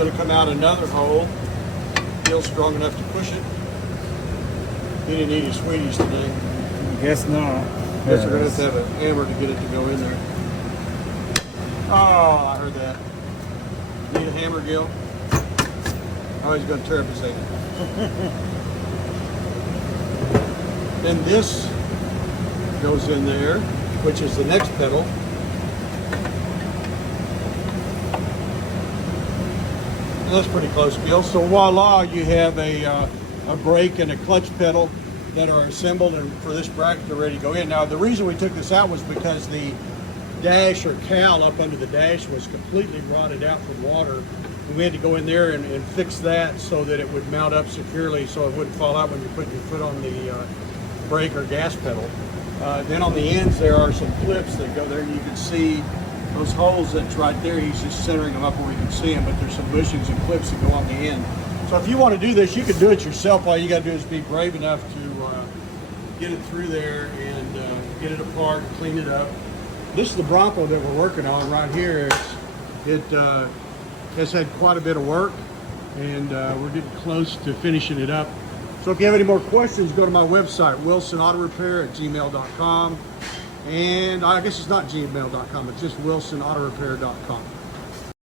going to come out another hole. Still strong enough to push it. He didn't eat his sweeties today. Guess not. Guess we're going to have a hammer to get it to go in there. Oh, I heard that. Need a hammer, Gil? Oh, he's going to tear up his hand. Then this goes in there, which is the next pedal. And that's pretty close, Gil. So voila, you have a brake and a clutch pedal that are assembled, and for this bracket they're ready to go in. Now the reason we took this out was because the dash or cowl up under the dash was completely rotted out from water. We had to go in there and fix that so that it would mount up securely so it wouldn't fall out when you're putting your foot on the brake or gas pedal. Then on the ends there are some clips that go there, and you can see those holes that's right there. He's just centering them up where we can see them, but there's some bushings and clips that go on the end. So if you want to do this, you can do it yourself. All you got to do is be brave enough to get it through there and get it apart, clean it up. This is the Bronco that we're working on right here. It has had quite a bit of work, and we're getting close to finishing it up. So if you have any more questions, go to my website, wilsonautorepair@gmail.com. And I guess it's not gmail.com, it's just wilsonautorepair.com.